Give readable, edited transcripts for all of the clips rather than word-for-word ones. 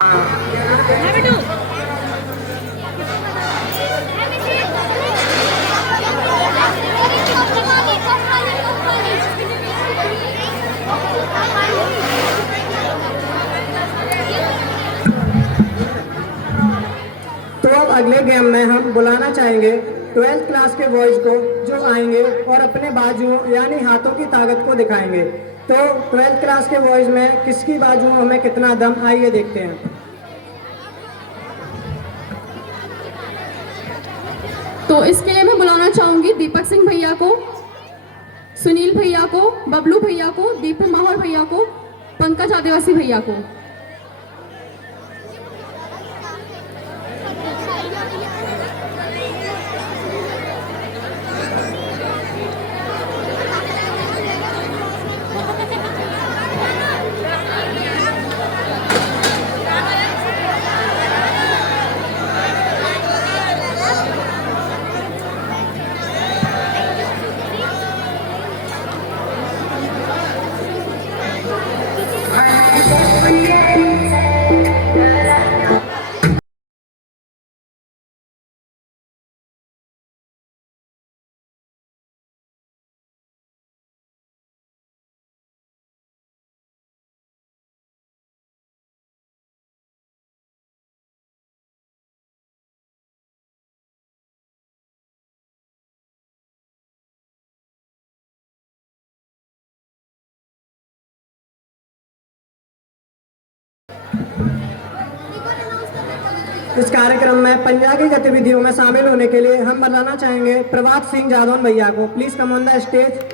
तो अब अगले गेम में हम बुलाना चाहेंगे 12th क्लास के बॉयज को, जो आएंगे और अपने बाजुओं यानी हाथों की ताकत को दिखाएंगे। तो 12th क्लास के बॉयज में किसकी बाजुओं में कितना दम, आइए देखते हैं। तो इसके लिए मैं बुलाना चाहूंगी दीपक सिंह भैया को, सुनील भैया को, बबलू भैया को, दीपक माहौर भैया को, पंकज आदिवासी भैया को। इस कार्यक्रम में पंजाबी गतिविधियों में शामिल होने के लिए हम बुलाना चाहेंगे प्रभात सिंह जादौन भैया को। Please come on the stage.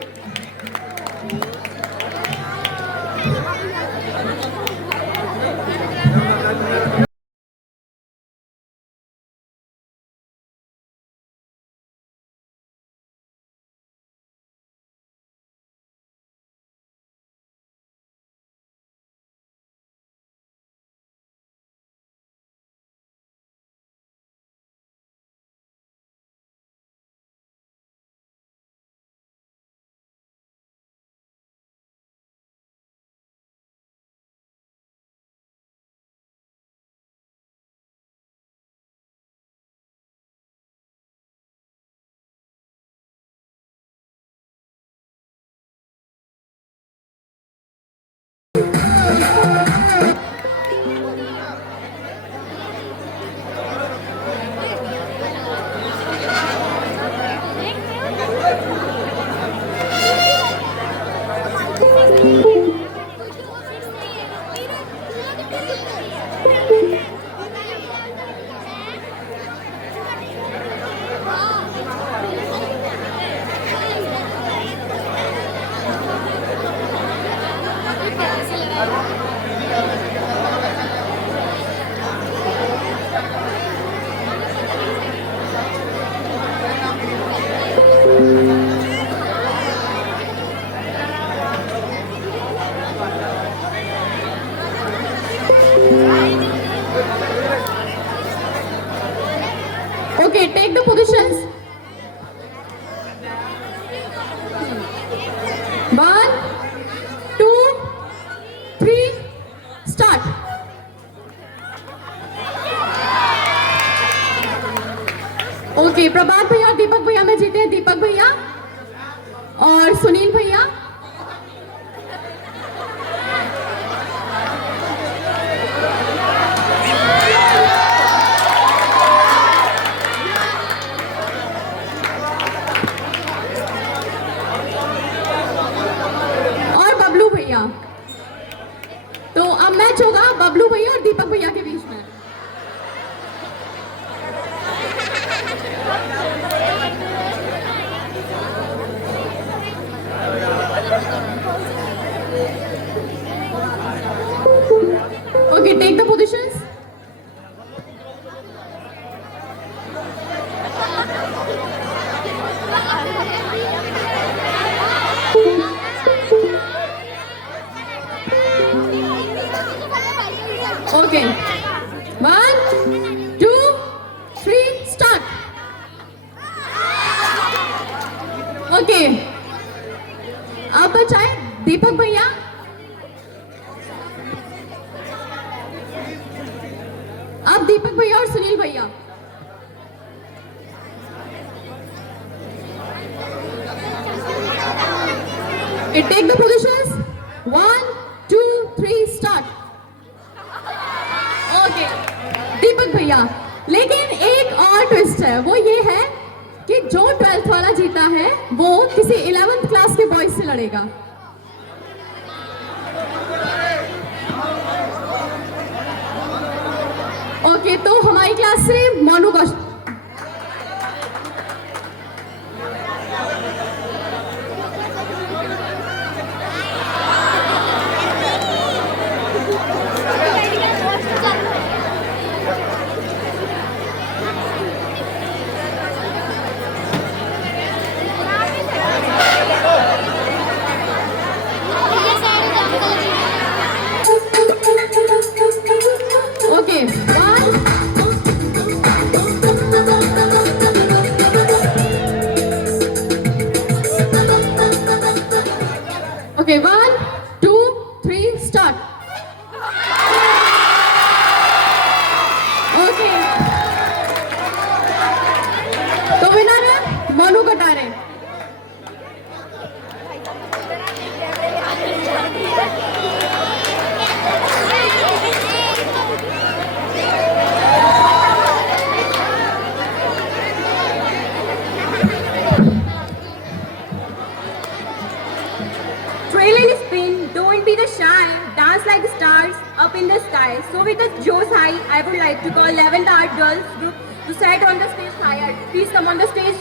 Okay, take the positions. 1, 2, 3, start. Okay, Prabhat भैया और दीपक भैया में जीते हैं दीपक भैया और सुनील भैया। तो अब मैच होगा बबलू भैया और दीपक भैया के बीच में। Okay, take the positions. Okay, 1, 2, 3, start. Okay, अब बचाए दीपक भैया। अब दीपक भैया और सुनील भैया। Take the positions. 1, 2, 3, start. Okay. दीपक भैया, लेकिन एक और ट्विस्ट है, वो ये है कि जो 12th वाला जीता है वो किसी 11th क्लास के बॉयज से लड़ेगा। ओके, तो हमारी क्लास से Monu Kaushal. Okay, 1, okay, 1, 2, 3, start. Okay, तो विनर है Monu Katare. Trail and spin, don't be the shy, dance like stars up in the sky. So with the Joe's high, I would like to call 11th Art Girls group to set on the stage higher. Please come on the stage.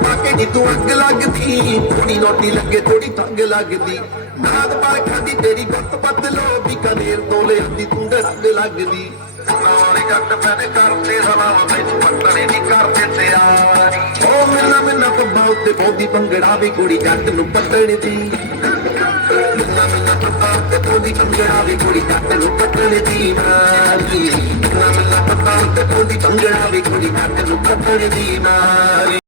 पाके नी तू अग लगदी थोड़ी नोटी लगे थोड़ी तंग लगदी नाग पाल खादी तेरी गुत बदलो बीकानेर तो ले आंदी तू रंग लगदी नारे जट मैंने करते सलाम मैनू पत्तरे नी करते तैयारी ओ मिलना मिलना कब्बा उत्ते पौंदी भंगड़ा वी कुड़ी जट नू पत्तण दी मिलना मिलना कब्बा उत्ते पौंदी भंगड़ा वी कुड़ी जट नू पत्तण दी मारी मिलना मिलना कब्बा उत्ते पौंदी भंगड़ा वी कुड़ी जट नू पत्तण दी मारी।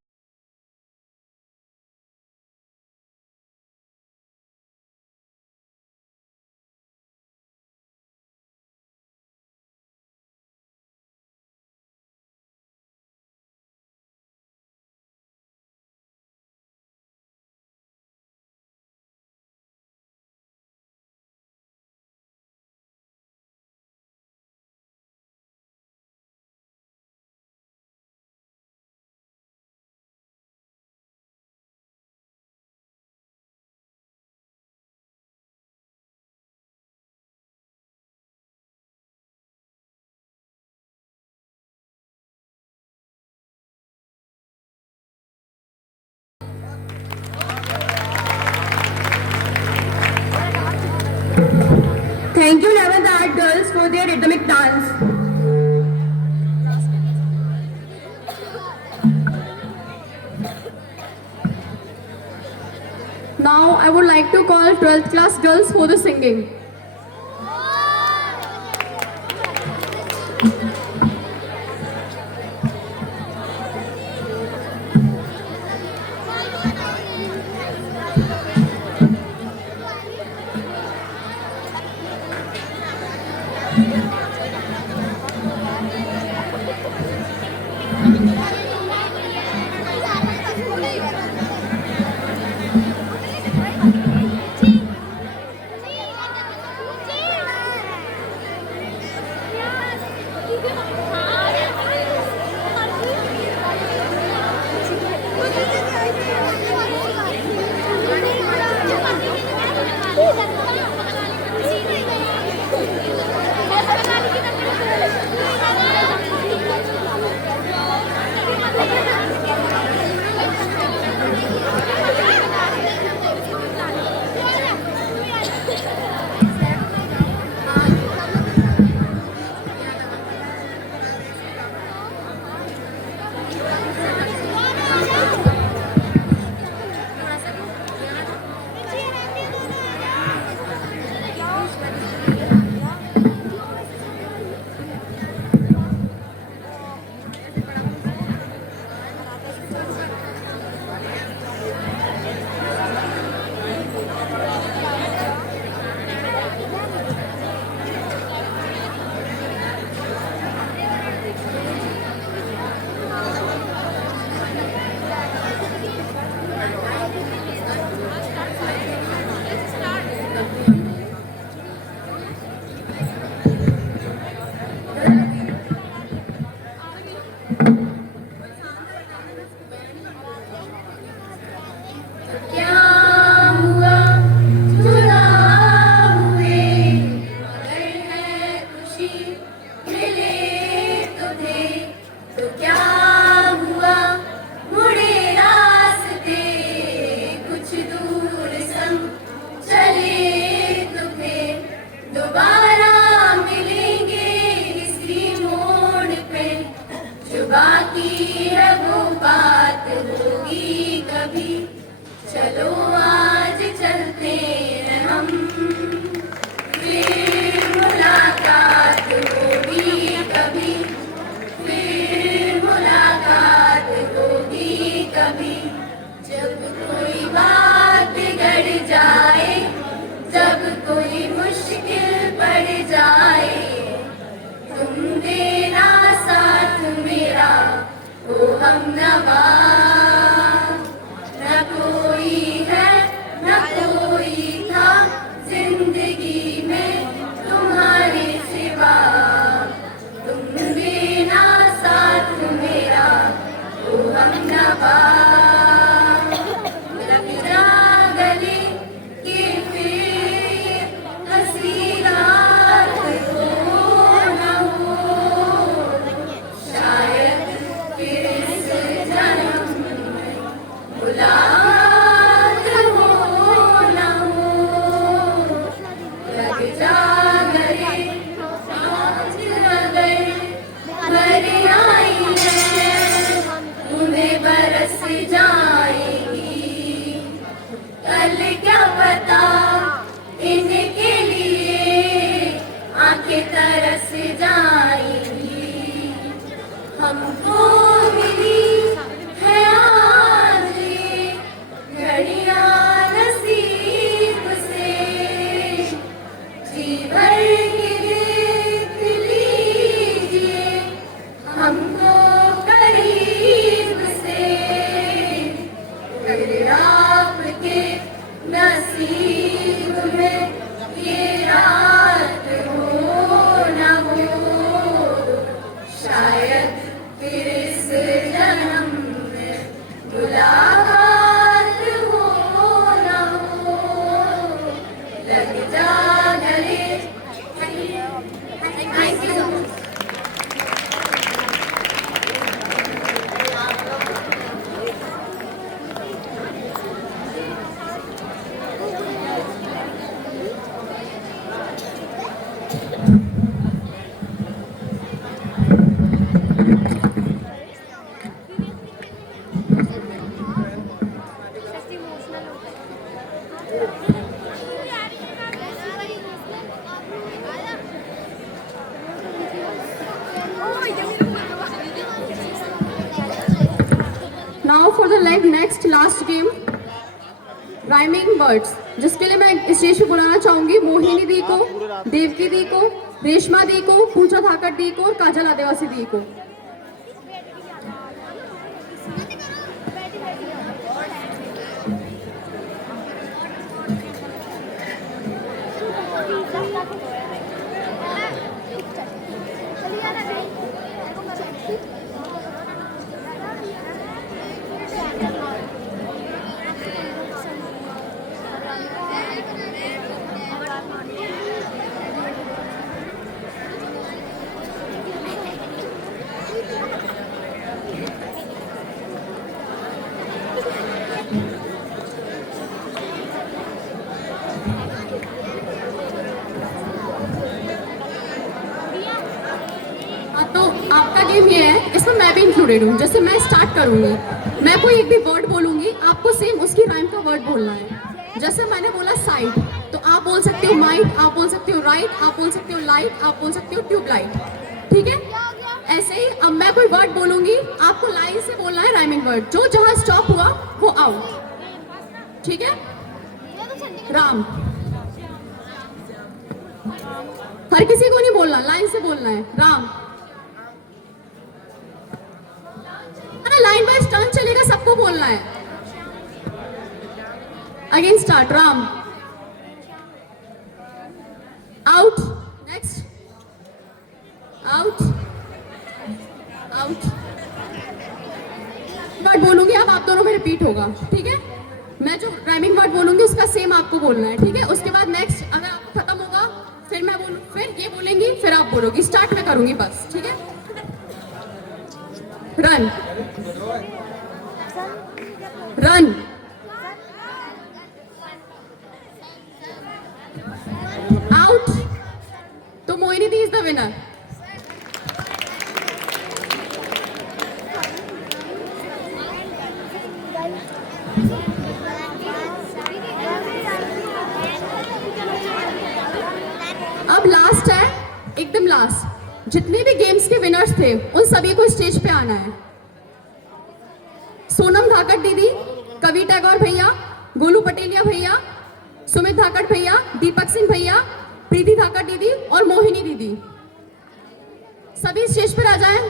Thank you 11th Art Girls for their rhythmic dance. Now I would like to call 12th class girls for the singing. शायद now for the next last game rhyming words, जिसके लिए मैं स्टेज पे बुलाना चाहूंगी मोहिनी दी को, देवकी दी को, रेशमा दी को, पूजा धाकड़ दी को और काजल आदिवासी दी को। तो आपका गेम ये है, इसमें मैं भी इंक्लूडेड हूँ। जैसे मैं स्टार्ट करूँगी, मैं कोई एक भी वर्ड बोलूँगी, आपको सेम उसकी राइम का वर्ड बोलना है। जैसे मैंने बोला साइड, तो आप बोल सकते हो माइट, आप बोल सकते हो राइट, आप बोल सकते हो लाइट, आप बोल सकते हो ट्यूबलाइट। ठीक है, ऐसे ही अब मैं कोई वर्ड बोलूँगी, आपको लाइन से बोलना है राइमिंग वर्ड, जो जहाँ स्टॉप हुआ वो आउट। ठीक है, राम, हर किसी को नहीं बोलना, लाइन से बोलना है। राम, लाइन बाय टर्न चलेगा, सबको बोलना है। Again start, Ram, out, next, out, out. Word बोलूंगी अब आप दोनों में रिपीट होगा। ठीक है, मैं जो राइमिंग वर्ड बोलूंगी उसका सेम आपको बोलना है। ठीक है, उसके बाद नेक्स्ट अगर आपको खत्म होगा फिर मैं बोलूँ, फिर ये बोलेंगी, फिर आप बोलोगी। स्टार्ट में करूंगी बस। ठीक है, रन, रन, आउट। तो मोहिनी दी इज द विनर। अब लास्ट है, एकदम लास्ट। जितने भी गेम्स के विनर्स थे उन सभी को स्टेज पे आना है। सोनम धाकड़ दीदी, कवि टैगोर भैया, गोलू पटेलिया भैया, सुमित धाकड़ भैया, दीपक सिंह भैया, प्रीति धाकड़ दीदी और मोहिनी दीदी, सभी स्टेज पर आ जाएं।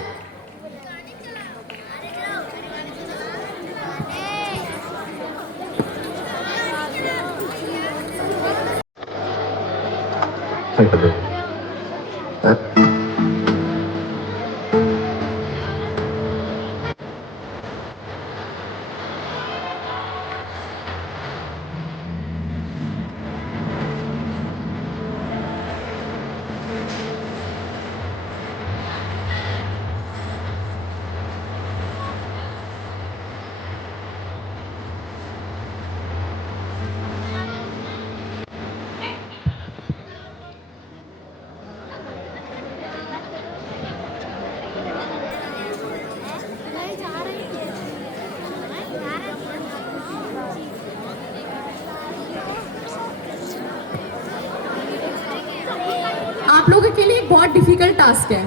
आप लोगों के लिए एक बहुत डिफिकल्ट टास्क है,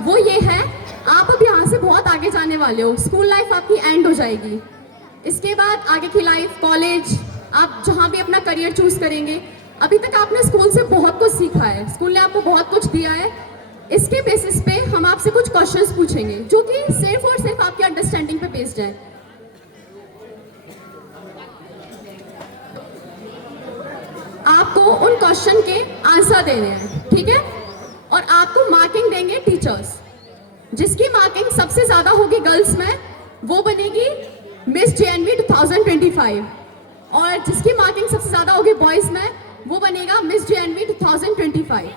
वो ये है, आप अब यहाँ से बहुत आगे जाने वाले हो। स्कूल लाइफ आपकी एंड हो जाएगी, इसके बाद आगे की लाइफ, कॉलेज, आप जहाँ भी अपना करियर चूज करेंगे। अभी तक आपने स्कूल से बहुत कुछ सीखा है, स्कूल ने आपको बहुत कुछ दिया है। इसके बेसिस पे हम आपसे कुछ क्वेश्चंस पूछेंगे जो कि सिर्फ और सिर्फ आपकी अंडरस्टैंडिंग पे बेस्ड है। आपको उन क्वेश्चन के आंसर देने हैं, ठीक है, और आपको मार्किंग देंगे टीचर्स। जिसकी मार्किंग सबसे ज्यादा होगी गर्ल्स में, वो बनेगी मिस JNV 2025, और जिसकी मार्किंग सबसे ज्यादा होगी बॉयज में, वो बनेगा मिस JNV 2025।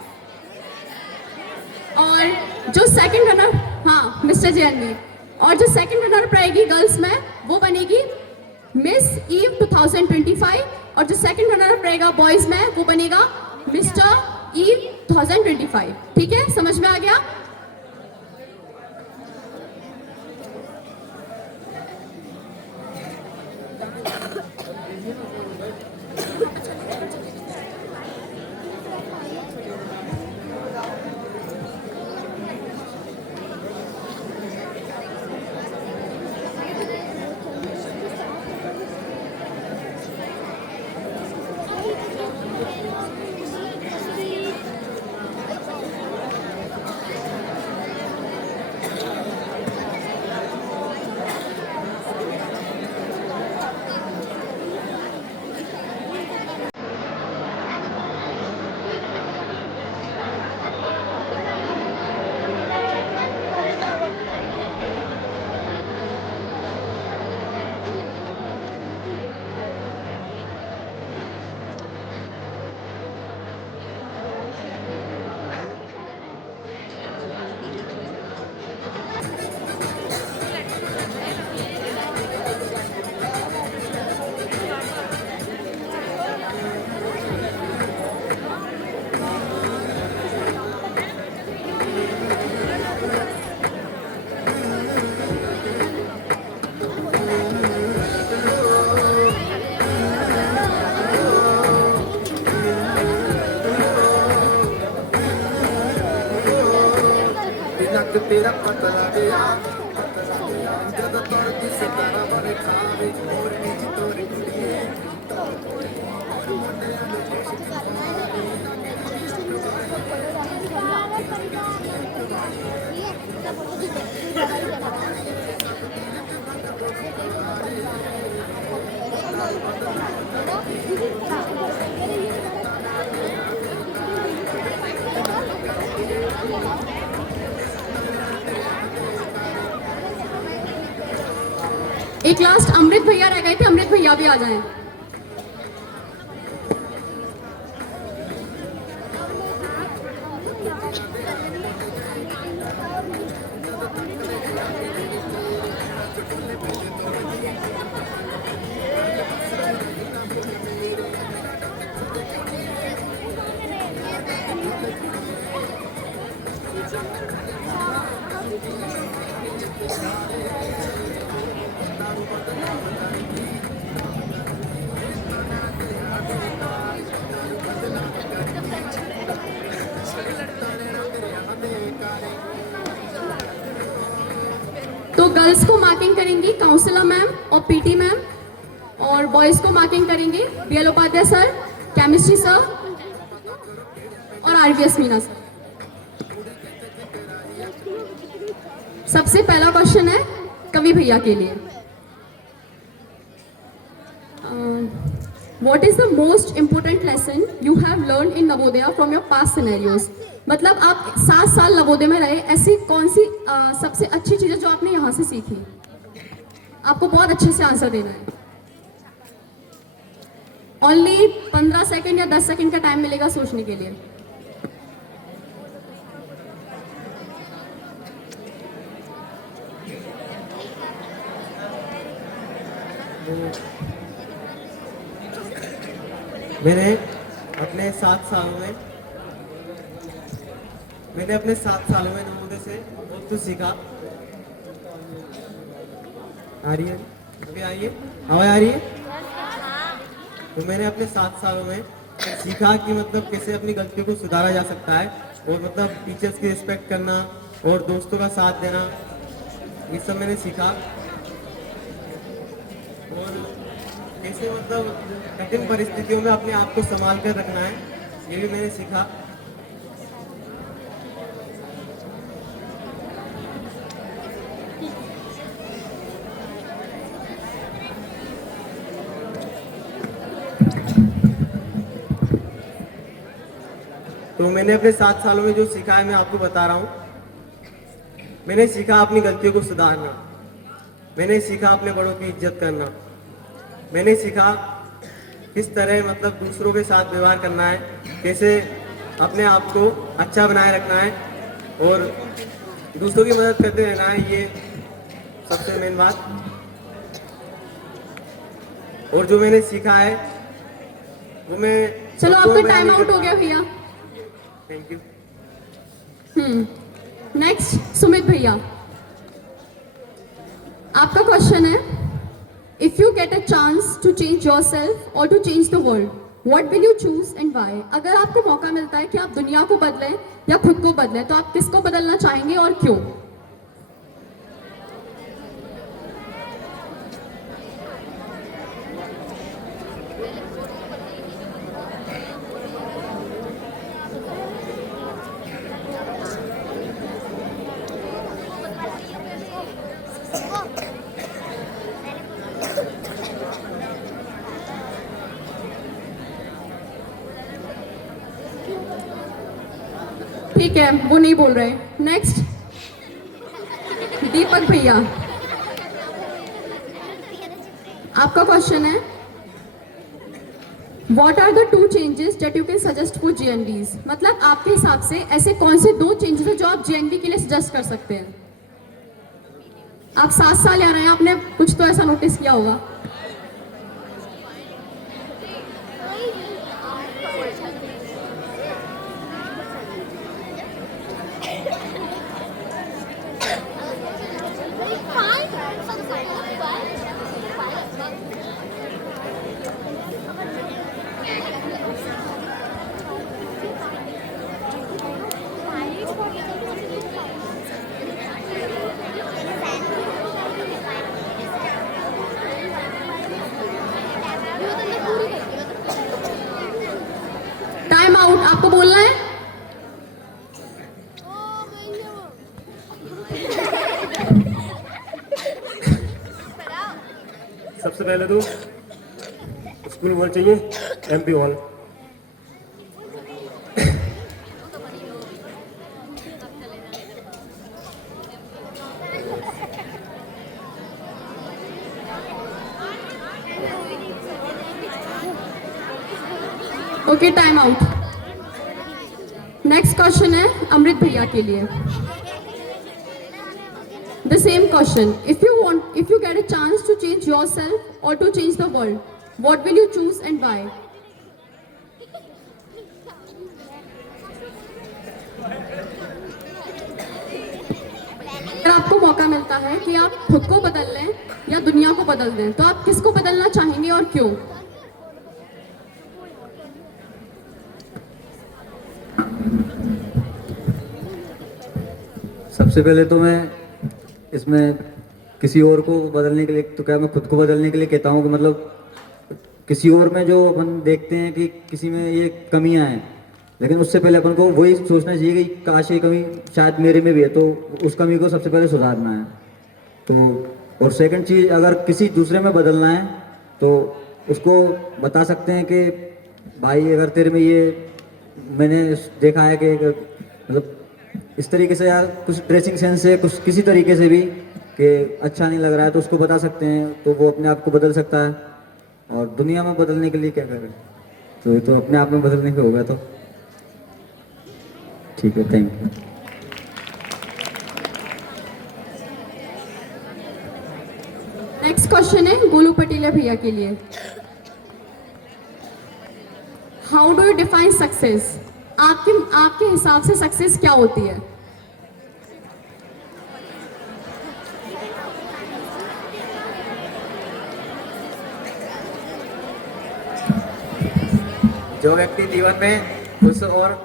और जो सेकंड रनर, हाँ मिस्टर JNV, और जो सेकंड रनर रहेगी गर्ल्स में, वो बनेगी मिस ईव 2025, और जो सेकंड रनर रहेगा बॉयज में, वो बनेगा मिस्टर ईव 2025। ठीक है, समझ में आ गया? ਇੱਕ ਤੇਰਾ ਪਤਲਾ ਜਿਹਾ ਜਦੋਂ ਤੁਰਦੀ ਸਿਤਾਰਾ ਬਣੇ ਖਾਵੇ ਹੋਰ ਨੀ ਜੀ ਤੋਰੀ ਕੁੜੀਏ एक लास्ट अमृत भैया रह गए थे, अमृत भैया भी आ जाएं। तो गर्ल्स को मार्किंग करेंगी काउंसलर मैम और पीटी मैम, और बॉयज को मार्किंग करेंगे BL Upadhyay sir, chemistry sir और आरवीएस मीना सर। सबसे पहला क्वेश्चन है कवि भैया के लिए। What is the most important lesson you have learn in Navodaya from your past scenarios? मतलब आप 7 साल नवोदय में रहे, ऐसी कौन सी सबसे अच्छी चीजें जो आपने यहाँ से सीखी? आपको बहुत अच्छे से आंसर देना है। ओनली 15 सेकंड या 10 सेकंड का टाइम मिलेगा सोचने के लिए। मैंने अपने 7 सालों में नवोदय से बहुत कुछ सीखा। आ रही है अभी आइए आवाज आ रही है। तो मैंने अपने 7 सालों में सीखा कि मतलब कैसे अपनी गलतियों को सुधारा जा सकता है, और मतलब टीचर्स की रिस्पेक्ट करना और दोस्तों का साथ देना, ये सब मैंने सीखा। और कैसे मतलब कठिन परिस्थितियों में अपने आप को संभाल कर रखना है, ये भी मैंने सीखा। तो मैंने अपने 7 सालों में जो सीखा है मैं आपको बता रहा हूँ। मैंने सीखा अपनी गलतियों को सुधारना, मैंने सीखा अपने बड़ों की इज्जत करना, मैंने सीखा किस तरह मतलब दूसरों के साथ व्यवहार करना है, कैसे अपने आप को अच्छा बनाए रखना है और दूसरों की मदद करते रहना है, ये सबसे मेन बात। और जो मैंने सीखा है वो मैं चलो आपका टाइम आउट हो गया भैया। Thank you. नेक्स्ट सुमित भैया, आपका क्वेश्चन है, if you get a chance to change yourself और to change the world, what will you choose and why? अगर आपको मौका मिलता है कि आप दुनिया को बदलें या खुद को बदलें, तो आप किसको बदलना चाहेंगे और क्यों? ठीक है, वो नहीं बोल रहे। नेक्स्ट दीपक भैया, आपका क्वेश्चन है, what are the 2 changes that you can suggest for GNVs? मतलब आपके हिसाब से ऐसे कौन से 2 चेंजेस है जो आप जीएनवी के लिए सजेस्ट कर सकते हैं? आप 7 साल यहाँ रहे हैं, आपने कुछ तो ऐसा नोटिस किया होगा। पहले तो स्कूल वॉल चाहिए, MP wall. Okay, time out. Next question है अमृत भैया के लिए। The same question. If you get a chance to change yourself or to change the world, what will you choose and why? अगर आपको मौका मिलता है कि आप खुद को बदल लें या दुनिया को बदल दें, तो आप किसको बदलना चाहेंगे और क्यों? सबसे पहले तो मैं इसमें किसी और को बदलने के लिए, तो क्या मैं खुद को बदलने के लिए कहता हूँ कि मतलब किसी और में जो अपन देखते हैं कि किसी में ये कमियां हैं, लेकिन उससे पहले अपन को वही सोचना चाहिए कि काश ये कमी शायद मेरे में भी है, तो उस कमी को सबसे पहले सुधारना है। तो और सेकंड चीज़, अगर किसी दूसरे में बदलना है तो उसको बता सकते हैं कि भाई अगर तेरे में ये मैंने देखा है कि मतलब इस तरीके से या कुछ ड्रेसिंग सेंस से कुछ किसी तरीके से भी कि अच्छा नहीं लग रहा है, तो उसको बता सकते हैं, तो वो अपने आप को बदल सकता है। और दुनिया में बदलने के लिए क्या करें, तो ये तो अपने आप में बदलने का होगा। तो ठीक है, थैंक यू। नेक्स्ट क्वेश्चन है गोलू पटेलिया भैया के लिए। How do you define success? आपके हिसाब से सक्सेस क्या होती है? जो व्यक्ति जीवन में खुश और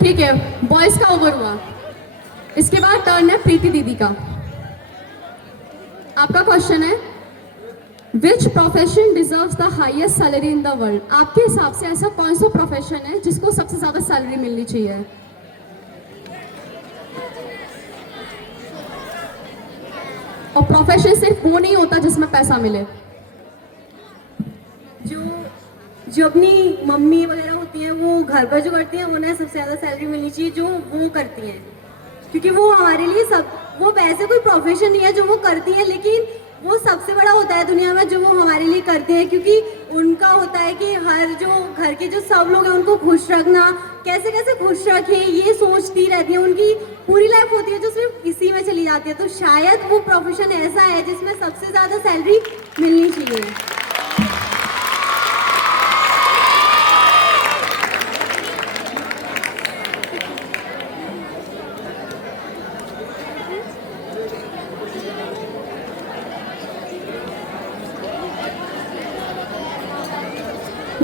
ठीक है, बॉयज का ओवर हुआ। इसके बाद टर्न है प्रीति दीदी का। आपका क्वेश्चन है which profession deserves the highest salary in the world? आपके हिसाब से ऐसा कौन सा प्रोफेशन है जिसको सबसे ज्यादा सैलरी मिलनी चाहिए? और प्रोफेशन सिर्फ वो नहीं होता जिसमें पैसा मिले। जो अपनी मम्मी वगैरह होती हैं वो घर पर जो करती हैं उन्हें सबसे ज़्यादा सैलरी मिलनी चाहिए जो वो करती हैं, क्योंकि वो हमारे लिए वो वैसे कोई प्रोफेशन नहीं है जो वो करती हैं, लेकिन वो सबसे बड़ा होता है दुनिया में जो वो हमारे लिए करते हैं, क्योंकि उनका होता है कि हर जो घर के जो सब लोग हैं उनको खुश रखना, कैसे कैसे खुश रखें ये सोचती रहती है। उनकी पूरी लाइफ होती है जो सिर्फ इसी में चली जाती है। तो शायद वो प्रोफेशन ऐसा है जिसमें सबसे ज़्यादा सैलरी मिलनी चाहिए।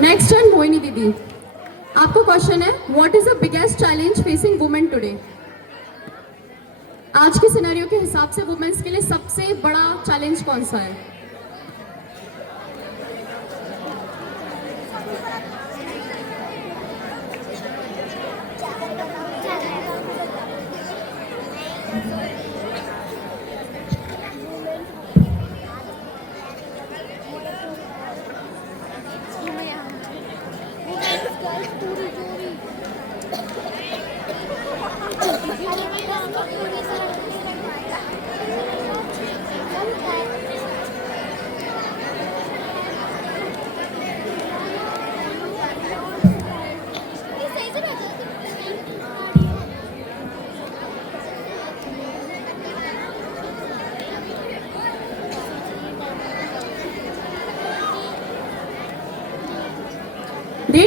नेक्स्ट टर्न मोहिनी दीदी। आपका क्वेश्चन है what is the biggest challenge facing women today? आज के सिनेरियो के हिसाब से वुमेन्स के लिए सबसे बड़ा चैलेंज कौन सा है?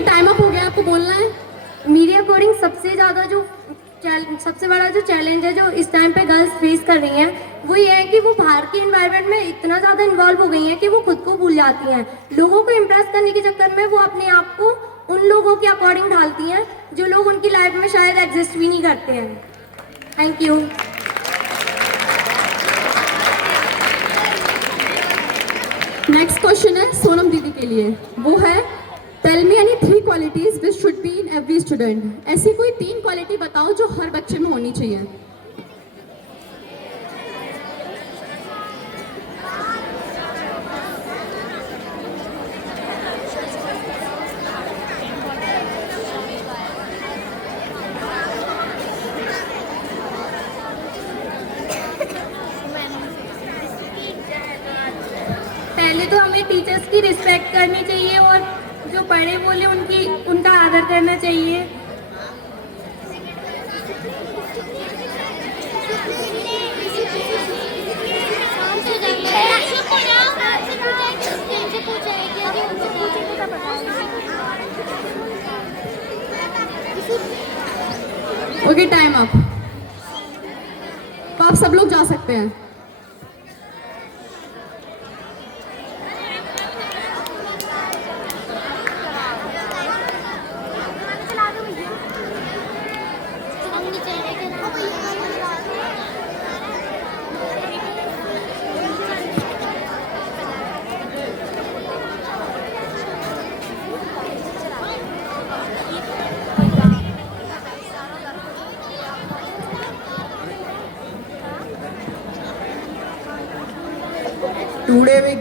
टाइम अप हो गया, आपको बोलना है। मेरे अकॉर्डिंग सबसे ज़्यादा जो सबसे बड़ा जो चैलेंज है जो इस टाइम पे गर्ल्स फेस कर रही हैं वो ये है कि वो बाहर के इन्वायरमेंट में इतना ज़्यादा इन्वॉल्व हो गई हैं कि वो खुद को भूल जाती हैं। लोगों को इम्प्रेस करने के चक्कर में वो अपने आप को उन लोगों के अकॉर्डिंग ढालती हैं जो लोग उनकी लाइफ में शायद एग्जिस्ट भी नहीं करते हैं। Thank you. नेक्स्ट क्वेश्चन है सोनम दीदी के लिए, वो है tell me any 3 qualities which should be in every student. ऐसी कोई 3 क्वालिटी बताओ जो हर बच्चे में होनी चाहिए। पहले तो हमें टीचर्स की रिस्पेक्ट करनी चाहिए और जो बड़े बोले उनका आदर करना चाहिए। Okay, time up. तो आप सब लोग जा सकते हैं। Today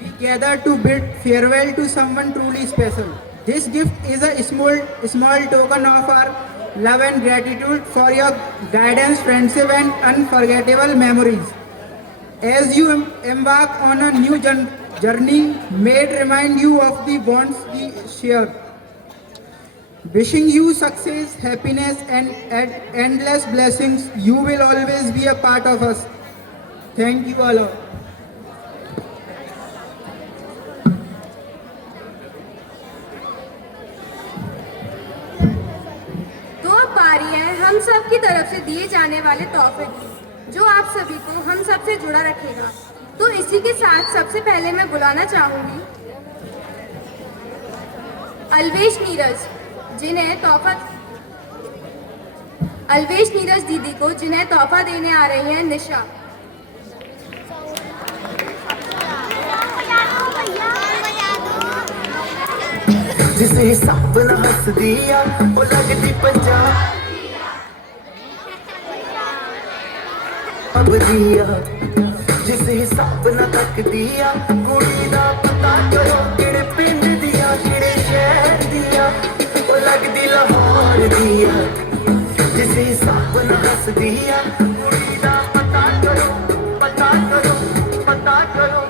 we gather to bid farewell to someone truly special. This gift is a small token of our love and gratitude for your guidance, friendship and unforgettable memories. As you embark on a new journey, may it remind you of the bonds we share. Wishing you success, happiness and endless blessings. You will always be a part of us. Thank you all. हम सब की तरफ से दिए जाने वाले तोहफे की, जो आप सभी को हम सब से जुड़ा रखेगा। तो इसी के साथ सबसे पहले मैं बुलाना चाहूंगी अलवेश नीरज दीदी को, जिन्हें तोहफा देने आ रही हैं निशा। जिसे हिसाब ना हस दिया वो लगदी पंजाब अब दिया, जिसे हिसाब ना तक दिया कुड़ी दा पता करो किहड़े पिंड दिया किहड़े शहर दिया वो लगदी लाहौर दिया। जिसे हिसाब ना हस दिया कुड़ी दा पता करो पता करो पता करो।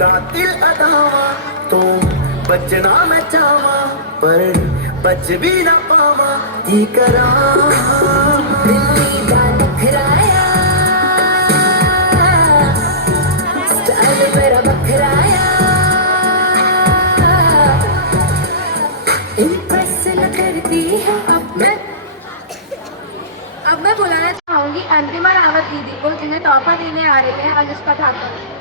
कातिल अदावा तो बचना मैं चाहवा पर बच भी ना पावा की करा। दिल्ली का नखराया स्टाइल मेरा बखराया, इम्प्रेस न करती है। अब मैं बुलाना चाहूंगी अंतिमा रावत दीदी को, जिन्हें तोहफा देने आ रही है अनुष्का ठाकुर।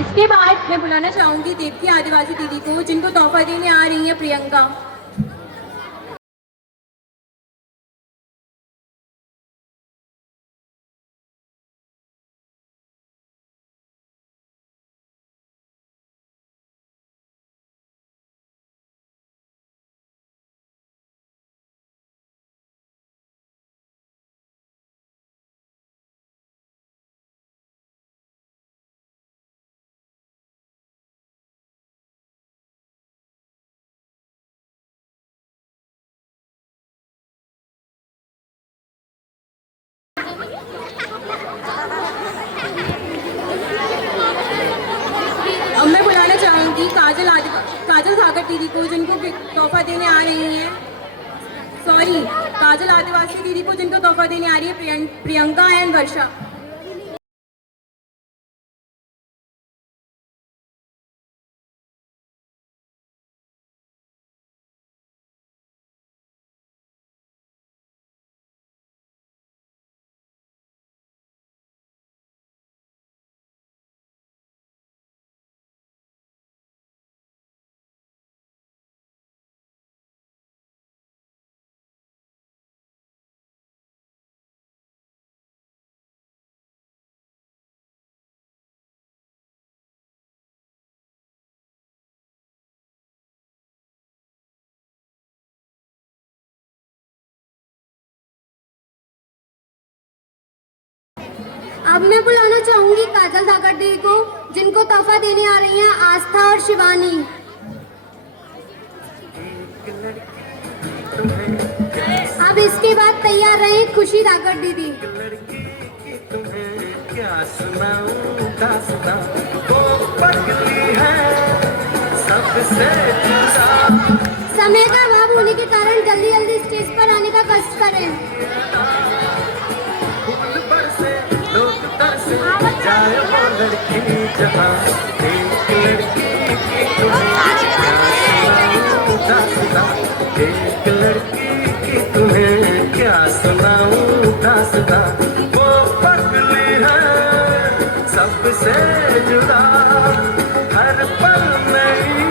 इसके बाद मैं बुलाना चाहूंगी देवकी आदिवासी दीदी को, जिनको तोहफा देने आ रही है प्रियंका। काजल धाकड़ दीदी को जिनको तोहफा देने आ रही हैं, सॉरी, काजल आदिवासी दीदी को जिनको तोहफा देने आ रही है प्रियंका एंड वर्षा। अब मैं बुलाना चाहूंगी काजल धाकड़ दीदी को जिनको तोहफा देने आ रही हैं आस्था और शिवानी। अब इसके बाद तैयार रहे खुशी धाकड़ दीदी। समय का अभाव होने के कारण जल्दी जल्दी स्टेज पर आने का कष्ट करें। लड़की जहाँ एक लड़की की